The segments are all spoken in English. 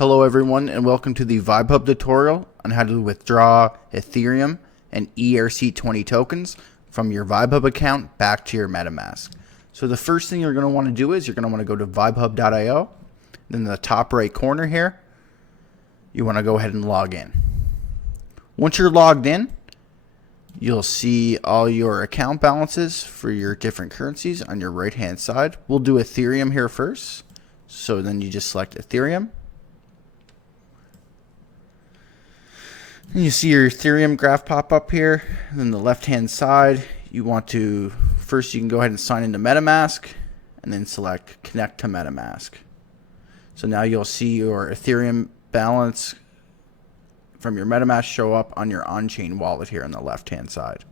Hello everyone and welcome to the VibeHub tutorial on how to withdraw Ethereum and ERC20 tokens from your VibeHub account back to your MetaMask. So the first thing you're going to want to do is you're going to want to go to VibeHub.io. Then in the top right corner here, you want to go ahead and log in. Once you're logged in, you'll see all your account balances for your different currencies on your right hand side. We'll do Ethereum here first. So then you just select Ethereum. And you see your Ethereum graph pop up here. And then the left hand side, you want to, first you can go ahead and sign into MetaMask and then select connect to MetaMask. So now you'll see your Ethereum balance from your MetaMask show up on your on-chain wallet here on the left hand side.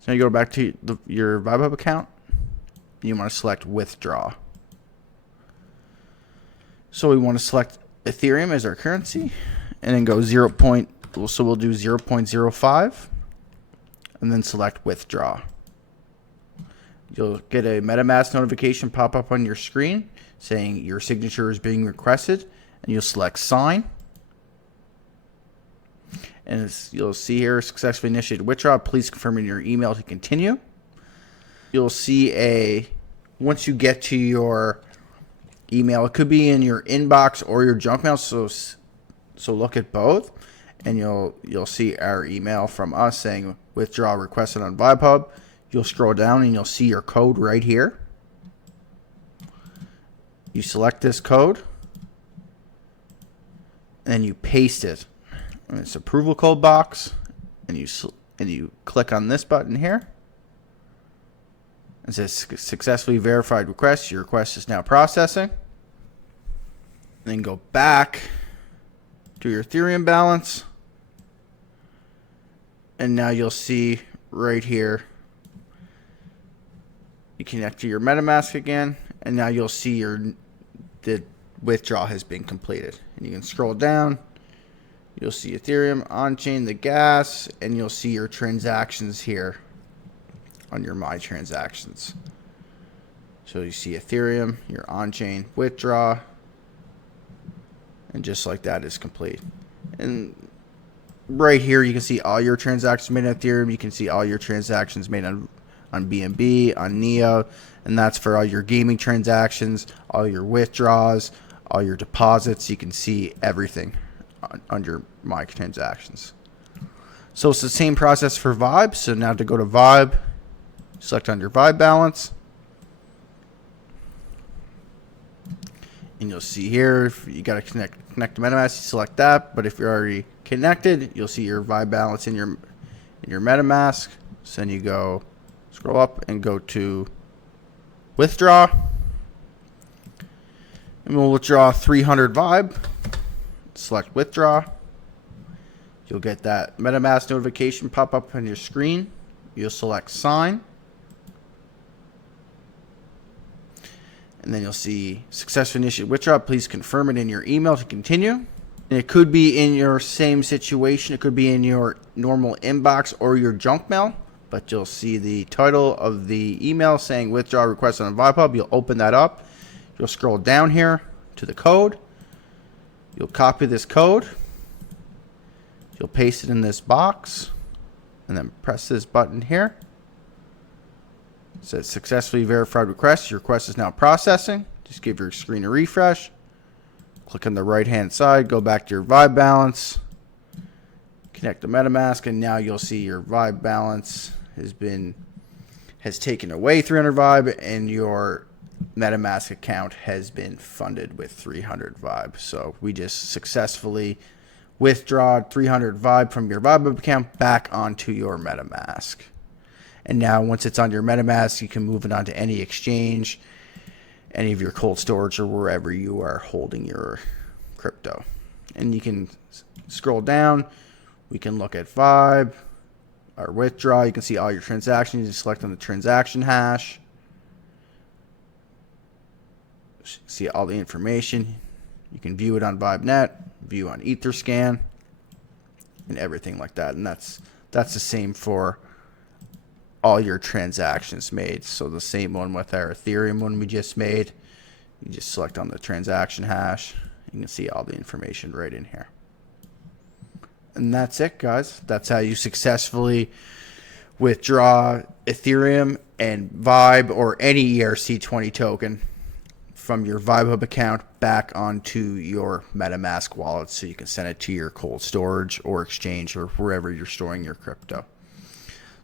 So now you go back to your VibeHub account and you want to select withdraw. So we want to select Ethereum as our currency and then go so we'll do 0.05 and then select withdraw. You'll get a MetaMask notification pop up on your screen saying your signature is being requested, and you'll select sign. And you'll see here, successfully initiated withdrawal. Please confirm in your email to continue. You'll see once you get to your email, it could be in your inbox or your junk mail, so look at both, and you'll see our email from us saying withdrawal requested on VibeHub. You'll scroll down and you'll see your code right here. You select this code and then you paste it in this approval code box, and you click on this button here. It says successfully verified request. Your request is now processing. Then go back to your Ethereum balance, and now you'll see right here you connect to your MetaMask again, and now you'll see the withdrawal has been completed. And you can scroll down, you'll see Ethereum, on-chain, the gas, and you'll see your transactions here on your My Transactions. So you see Ethereum, your on-chain, withdraw, and just like that is complete. And right here you can see all your transactions made on Ethereum. You can see all your transactions made on BNB, on Neo, and that's for all your gaming transactions, all your withdrawals, all your deposits. You can see everything under My Transactions. So it's the same process for Vibe. So now to go to Vibe, select on your Vibe balance. And you'll see here, if you got to connect to MetaMask, you select that. But if you're already connected, you'll see your Vibe balance in your MetaMask. So then you go scroll up and go to withdraw. And we'll withdraw 300 Vibe. Select withdraw. You'll get that MetaMask notification pop up on your screen. You'll select sign. And then you'll see successfully initiated withdrawal. Please confirm it in your email to continue. And it could be in your same situation. It could be in your normal inbox or your junk mail. But you'll see the title of the email saying withdrawal request on VibeHub. You'll open that up. You'll scroll down here to the code. You'll copy this code. You'll paste it in this box. And then press this button here. It says successfully verified request. Your request is now processing. Just give your screen a refresh. Click on the right hand side. Go back to your Vibe balance. Connect to MetaMask, and now you'll see your Vibe balance has taken away 300 Vibe, and your MetaMask account has been funded with 300 Vibe. So we just successfully withdrawed 300 Vibe from your VibeHub account back onto your MetaMask. And now once it's on your MetaMask, you can move it onto any exchange, any of your cold storage, or wherever you are holding your crypto. And you can scroll down. We can look at Vibe, or withdraw. You can see all your transactions. You select on the transaction hash. See all the information. You can view it on VibeNet, view on Etherscan, and everything like that. And that's the same for all your transactions made. So the same one with our Ethereum one we just made. You just select on the transaction hash. You can see all the information right in here. And that's it, guys. That's how you successfully withdraw Ethereum and Vibe or any ERC20 token from your VibeHub account back onto your MetaMask wallet, so you can send it to your cold storage or exchange or wherever you're storing your crypto.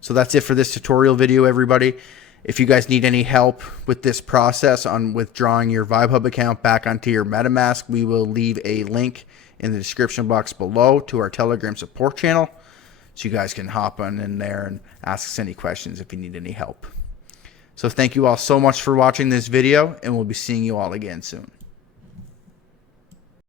So that's it for this tutorial video, everybody. If you guys need any help with this process on withdrawing your VibeHub account back onto your MetaMask, we will leave a link in the description box below to our Telegram support channel, so you guys can hop on in there and ask us any questions if you need any help. So thank you all so much for watching this video, and we'll be seeing you all again soon.